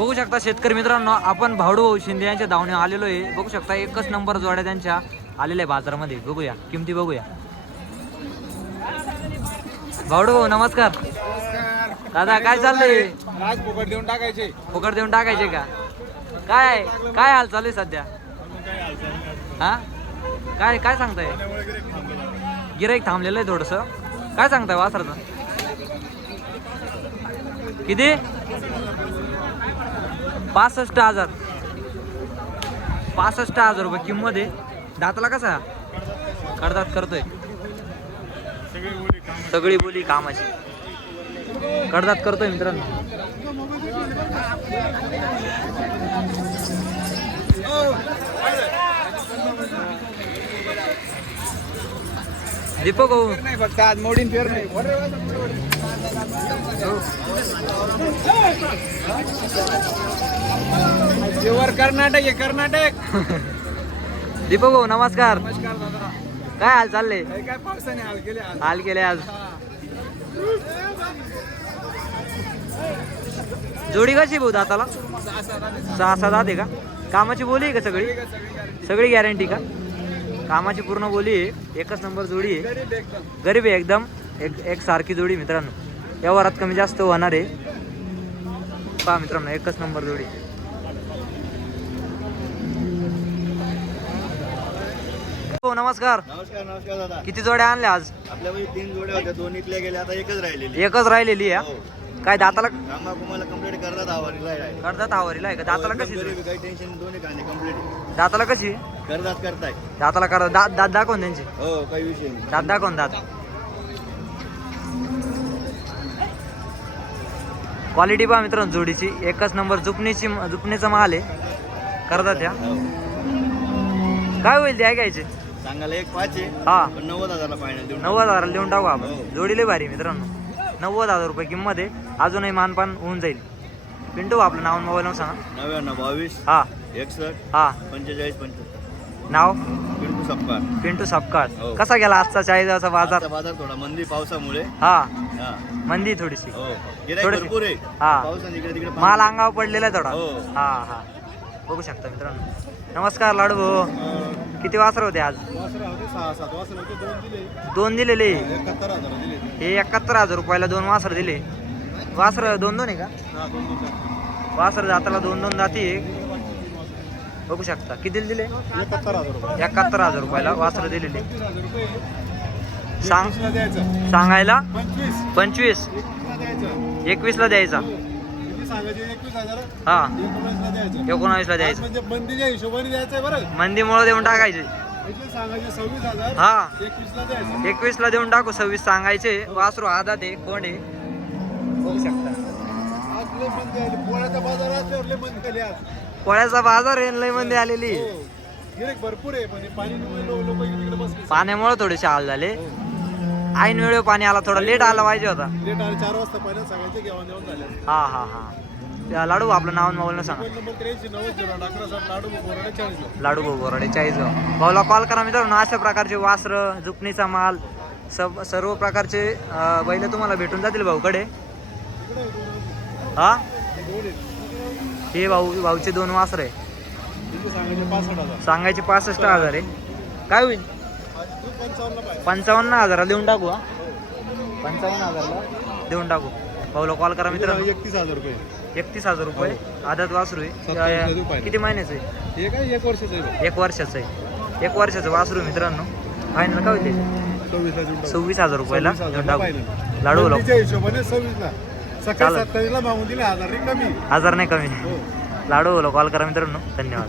बघू शकता शेतकरी मित्रांनो आपण भावडू भाऊ शिंदे यांच्या धावणे आलेलो आहे. बघू शकता एकच नंबर जोड्या त्यांच्या आलेल्या आहे बाजारामध्ये. बघूया किमती बघूया. भावडू भाऊ नमस्कार. दादा काय चाललंय? फुकट देऊन टाकायचे. फुकट देऊन टाकायचे का? काय काय हाल चालू आहे सध्या? हा? काय काय सांगताय? गिराईक थांबलेलं आहे थोडस. काय सांगताय वासराचं? किती? पासष्ट हजार. पासष्ट हजार रुपये किंमत आहे. दाताला कसा करतात करतोय. सगळी बोली कामाची. कडदात करतोय मित्रांनो. दीपक भाऊ. फक्त आज मोडीन फेर नाही. प्युअर कर्नाटक आहे कर्नाटक. दीपक भाऊ नमस्कार. नमस्कार दादा. काय हाल चालले? काय पावसाने हाल केले आज. हाल केले आज. जोडी कशी भाऊ दाताला? सहा सात आले. सहा सात आहे का? कामाची बोली आहे का सगळी? ठीक आहे, सगळी गाडी. सगळी गॅरंटी का? कामाची पूर्ण बोली आहे. एकच नंबर जोडी आहे. गरीब एकदम. गरीब आहे एकदम. एक एक सारखी जोडी मित्रांनो. व्यवहारात कमी जास्त होणार आहे. पहा मित्रांनो एकच नंबर जोडी हो नमस्कार. नमस्कार नमस्कार दादा. किती जोड्या आणल्या आज? आपल्यामध्ये तीन जोड्या होत्या. दोन इथल्या गेल्या आता एकच राहिलेली एकच राहिलेली आहे हो. हा? काय दाताला कामा कुमाला कंप्लीट करतात आवारीला आहे. करतात आवरीला आहे का? दाताला एकदम कशी काही टेन्शन दोन्ही कंप्लीट दाताला कशी? करतात करताय. दाताला दात दात दाखवून त्यांची. हो काही विषय नाही. दात दाखवून दात. क्वालिटी पहा मित्रांनो जोडीची. एकच नंबर जुपणीची जुपणीचा माल आहे. करतात त्या हो. काय होईल द्या घ्यायचे सांगायला एक पाच आहे. हा. पण नव्वद हजारला फायनल देऊन नव्वद हजाराला देऊन टाकू आपण. हो. जोडीले भारी मित्रांनो. नव्वद हजार रुपये किंमत आहे. अजूनही मानपान होऊन जाईल. पिंटू आपलं नाव मोबाईल सांगा. नव्याण्णव बावीस हा. एकसष्ट हा. पंचेचाळीस पंच्याहत्तर. नाव? बिलकुल सपकाळ. पिंटू सपकाळ. हो. कसा गेला आजचा चाळीसगावचा बाजार? आजचा बाजार थोडा मंदी पावसामुळे. हा. हा. मंदी थोडीशी. हो. गिराईक थोडेसे- भरपूर आहे. हा. पावसाने इकडे तिकडे पाणी- माल अंगावर पडलेला आहे थोडा. हो. हा हा. बघू शकता मित्रांनो. नमस्कार लाडू भाऊ किती वासर होते आज? दोन दिले. दोन दिलेले? हे एकाहत्तर हजार रुपयाला दोन वासर दिले. वासर दोन दोन आहे का. वासर जाताला दोन दोन जाती बघू शकता. किती दिले? एकाहत्तर हजार रुपयाला वासर दिलेले. सांग सांगायला? पंचवीस. एकवीसला द्यायचं. सांगायचे एकवीस हजार हा. एकोणीसला द्यायचं. एकोणावीसला द्यायचं. म्हणजे बंदीच्या हिशोबाने द्यायचं बरं. मंदीमुळे देऊन टाकायचे. इथे सांगायचे सव्वीस हजार हा. एकवीसला द्यायचं. एकवीसला देऊन टाकू सव्वीस सांगायचे. वासरू आधा ते कोण आहे? बघू शकता. आज लय मंदी आली पोळ्याच्या बाजारात असल्यावर लय मंदी आज. पोळ्याचा बाजार आहे लयमध्ये आलेली. हो भरपूर आहे पण हे पाणी लोक तिकडे बसले. पाण्यामुळे थोडेसे हाल झाले. ऐन वेळेवर पाणी आला थोडा लेट आला पाहिजे होता. लेट आले चार वाजता पाण्यात सांगायचे घेऊन देऊन झाले. हा हा हा. त्या लाडू आपलं नाव मोबाईल सांगा. मोबाईल नंबर त्र्याऐंशी नव्वद झिरो आठ अकरा सात लाडू बोराडे चाळीस लाडू भाऊ बोराडे भाऊला कॉल करा मित्रांनो अशा प्रकारचे वासर जुपणीचा माल सब सर्व प्रकारचे बैल तुम्हाला भेटून जातील भाऊकडे. हा? हे भाऊ भाऊचे दोन वासर आहे. तिथे सांगायचे पासष्ट हजार. सांगायचे पासष्ट हजार आहे. काय होईल आज तू पंचावन्नला पाहिजे पंचावन्न हजाराला देऊन टाकू हा. पंचावन्न हजारला देऊन टाकू. भाऊला कॉल करा मित्रांनो. एकतीस हजार रुपये. एकतीस हजार रुपये. आदत वासरू आहे. किती महिन्याचं आहे? काय एक वर्षाचं आहे? एक वर्षाचं आहे. एक वर्षाचं वासरू मित्रांनो. फायनल काय टाकू. सव्वीस हजार रुपयाला देऊन टाकू. लाडू हिशोबाने सव्वीसला. सकाळी चालेल. सत्तावीसला मागून दिले हजार कमी. हजार नाही कमी. हो. लाडू बोला कॉल करा मित्रांनो. धन्यवाद.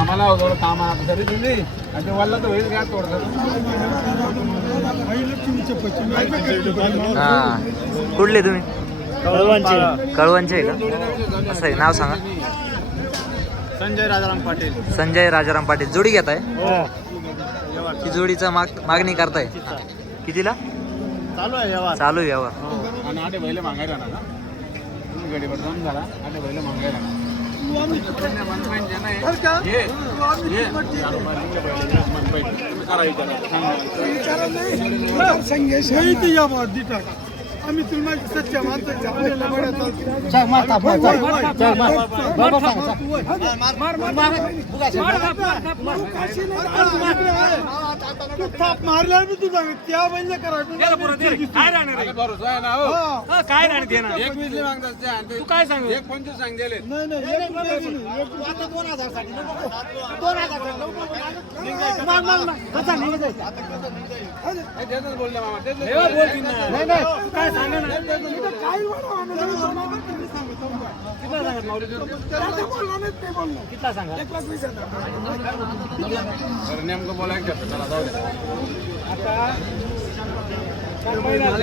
आम्हाला थोडं काम घरी दिली आणि ते वल्ला तर होईल का थोडं हा. कुठले तुम्ही? कळवणचे. आहे का? असं आहे. नाव सांगा. संजय राजाराम पाटील. संजय राजाराम पाटील. जोडी घेत आहे हो की जोडीचा माग मागणी करताय? कितीला? चालू आहे व्यवहार. चालू आहे व्यवहार. आणि आठे बैल मागायला ना? गडीवर जाऊन झाला आठे बैल मागायला ना आम्ही तुला सच्च्या माणसाच्या आपल्याला मारल्यावर मी तुझा त्या बैल भरोसा आहे ना हो काय राहणार एक वीसले मागतात ते काय सांगू एक पंचवीस सांगेले नाही नाही एक रुपया बी नाही. एक रुपया दोन हजारसाठी दोन त्याच बोलले मामा तेच नाही नाही काय सांगा ना काय सांगा हजार बरं नेमकं बोलायचं घेतो चला जाऊ दे.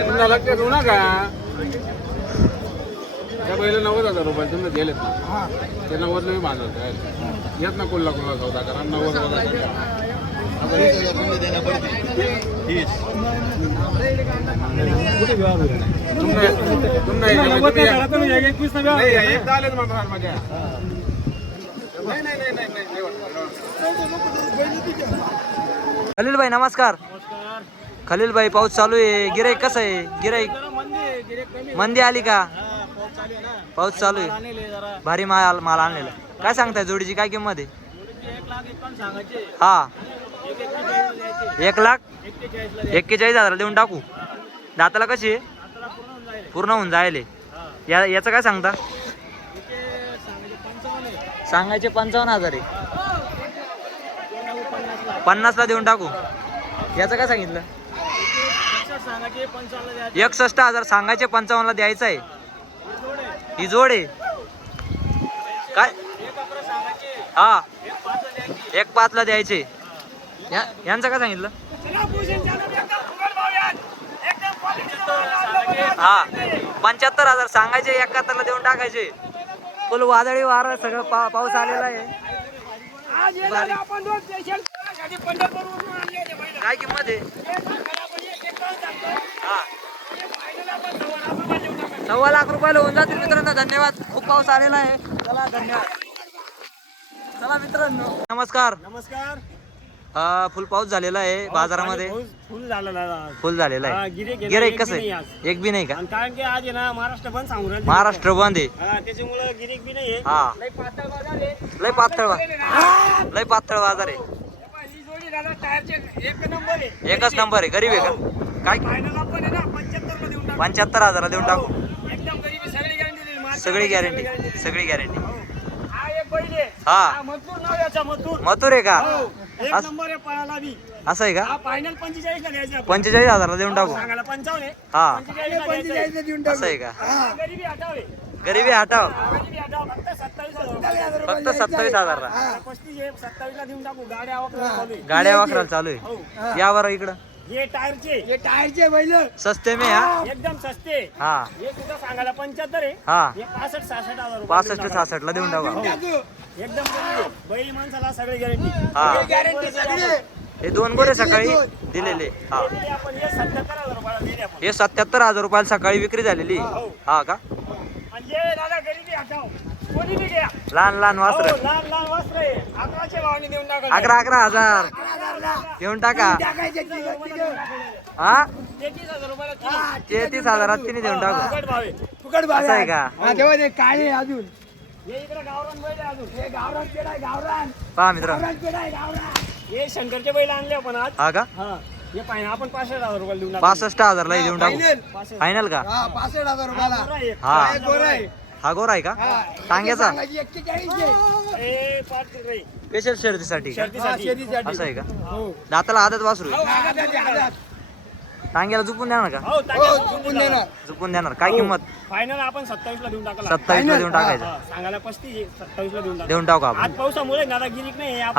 पुन्हा लक्षात येऊ नका. त्या पहिले नव्वद हजार रुपये तुम्ही दिलेत ना. ते नव्वद मी बांधत येत ना कोल्हा कोल्हा चौदा करा नव्वद एकदा आलेच म्हणणार माझ्या नाही नाही नाही नाही नाही वाटत. खलील भाई नमस्कार. खलील भाई पाऊस चालू आहे. गिराईक कसं आहे? गिराईक मंदी आली का? पाऊस चालू आहे भारी माल माल आणलेला काय सांगताय? जोडीची काय किंमत आहे. हा. एक लाख? एक्केचाळीस हजार देऊन टाकू. दाताला कशी आहे? पूर्ण होऊन जायले. या याचं काय सांगता? सांगायचे पंचावन्न हजार आहे. पन्नासला देऊन टाकू. याचं काय सांगितलं? एकसष्ट हजार सांगायचे पंचावन्नला द्यायचं आहे. ही जोड आहे. काय? हा. एक पाचला द्यायचे. या यांचं काय सांगितलं? हा पंच्याहत्तर हजार सांगायचे एकाहत्तरला देऊन टाकायचे. फुल वादळी वारा सगळं पा पाऊस आलेला आहे. काय किंमत आहे? हा. सव्वा लाख रुपयाला होऊन जातील मित्रांनो. धन्यवाद. खूप पाऊस आलेला आहे. चला धन्यवाद. चला मित्रांनो. नमस्कार. नमस्कार. हा, फुल पाऊस झालेला आहे बाजारामध्ये. फुल झालेला फुल झालेला हा, आहे. गिऱ्हाईक आहे ना, गिराईक एक कसं बी नाही आहे एक बी नाही का? आणि कारण की आज आहे ना महाराष्ट्र पण सांगू राहिले. महाराष्ट्र बंद आहे. हा त्याच्यामुळे गिरीक बी नाही हा. लई पातळ बाजार आहे. लय पातळ बा- लय पातळ बाजार आहे. ही जोडी दादा टायरचे एक नंबर आहे. एकच नंबर आहे गरीब आहे का? काय? फायनल आपण आहे ना पंच्याहत्तरमध्ये देऊन टाकू. पंच्याहत्तर हजाराला देऊन टाकू. एकदम गरीबी सगळी गॅरंटी दिली सगळी गॅरंटी guarantee. सगळी गॅरंटी हा. एक बैल आहे. हा. हा नाव याचा मथुर आहे का? हो, एक अस- नंबर आहे पळाला बी. असं आहे का? हा फायनल पंचेचाळीस ला द्यायचा आपण. पंचेचाळीस हजारला देऊन टाकू. सांगायला पंचावन्न आहे. हा. पंचेचाळीस ला द्यायचं. असं आहे का? हा, गरीबी हटावे गरीबी हटाव. गरीबी हटाव. फक्त सत्तावीस हजार. फक्त सत्तावीस हजारला. हा, पस्तीस आहे. सत्तावीस ला देऊन टाकू. गाड्या आवक चालू आहे. गाड्या वाकराला चालू हो. आहे या बरं इकडं. हे टायरचे. हे टायरचे बैल. सस्ते में हा. एकदम सस्ते. हा. हे सुद्धा सांगायला? पंच्याहत्तर आहे. हा. हे पासष्ट सहासष्ट हजार रुपये पासष्ट देऊन टाका. सहासष्ट ला देऊन टाका. एकदम गरीब आहे. बैल माणसाला सगळी गॅरंटी हा. गॅरंटी सगळी. हे दोन गोरे सकाळी दिलेले. हा. आपण. हे सत्याहत्तर हजार रुपयाला दिले आपण. हे सत्याहत्तर हजार रुपयाला सकाळी विक्री झालेली. हा. का? आणि हे दादा गरिबी हटाव कोणी बी घ्या. लहान लहान हो, वासर. लहान लहान वस्त्र आहे. अकराशे भावाने देऊन टाका. अकरा अकरा हजार. घेऊन टाका. हा? तेहतीस हजार रुपयाला. तेहतीस हजारात तिने देऊन टाकू. फुकट भाव. आहे. असं आहे का? काळे अजून. हे इकडे गावरान बैल आहे अजून. हे गावरान पेड आहे गावरान. पहा मित्र पेड आहे गावरान. हे शंकरचे बैल आणले आपण आज. हा का? हा. हे पाहिजे आपण पाचशे हजार रुपये देऊन टाकू. पासष्ट हजारला देऊन टाकू. फायनल का? पासष्ट हजार रुपयाला. हा हा. गोरा आहे. का? टांग्याचा? ए पाच रुपये स्पेशल का? शर्तीसाठी. असं आहे का? हो. दाताला आदत वासरू आहे. टांग्याला झुपून देणार का? हो टाका देणार. झुपून देणार. काय किंमत? फायनल आपण सत्तावीस ला देऊन टाकला सत्तावीस ला देऊन टाकायचं. हा, सांगायला पस्तीस सत्तावीस ला देऊन टाका देऊन टाकू आपण. आज पावसामुळे दादा गिरीक नाही हा.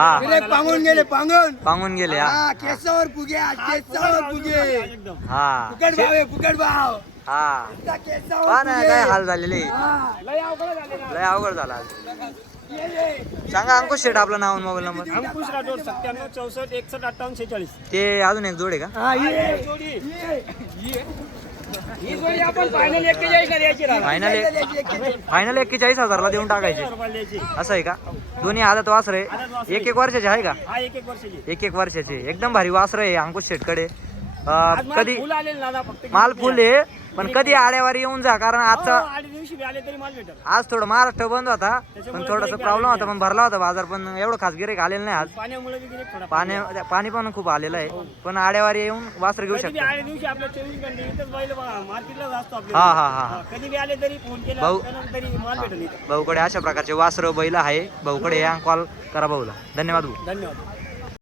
पांगून गेले पांगून. पांगून गेले हा. केसावर फुगे केसावर फुगे हा. फुकट भाव आहे फुकट भाव. हा. पहा ना. काय हाल झालेले. लय अवघड झाले ना. लय अवघड झाला. आज. सांगा अंकुश शेट आपलं नाव आणि मोबाईल नंबर. अंकुश राठोड सत्त्याण्णव चौसष्ट एकसष्ट अठ्ठावन्न शेचाळीस ते अजून एक जोड आहे का? हा ये. जोडी. ही जोडी आपण फायनल एक्केचाळीस ला द्यायची राव. फायनल फायनल एक्केचाळीस हजारला देऊन टाकायचे. असं आहे का? दोन्ही आदत वासर आहे. एक एक वर्षाचे आहे का? हा एक एक वर्षाची. एक एक वर्षाचे. एकदम भारी वासर आहे अंकुश शेटकडे. आज अं, मला कधी फुल आलेलं दादा फक्त माल फुल आहे. पण कधी आड्यावर येऊन जा कारण आजचा हो, आठ दिवशी बी आले तरी माल भेटल. आज थोडं महाराष्ट्र बंद होता पण थोडासा प्रॉब्लेम होता पण भरला होता बाजार पण एवढं खास गिरेक आलेलं नाही आज. पाण्यामुळे बी थोडा पाणी पाणी पण खूप आलेलं आहे. पण आड्यावर येऊन वासर घेऊ कधी बी शकतो. आले दिवशी आपल्या चोवीस घंटे इथंच बैल मार्केटलाच असतो हा, हा, हा, हा. कधी बी आले तरी फोन केला भाऊ- त्यानंतर तरी माल भेटल इथं भाऊकडे अशा प्रकारचे वासर बैल आहे. भाऊकडे या कॉल करा भाऊला. धन्यवाद भाऊ. धन्यवाद.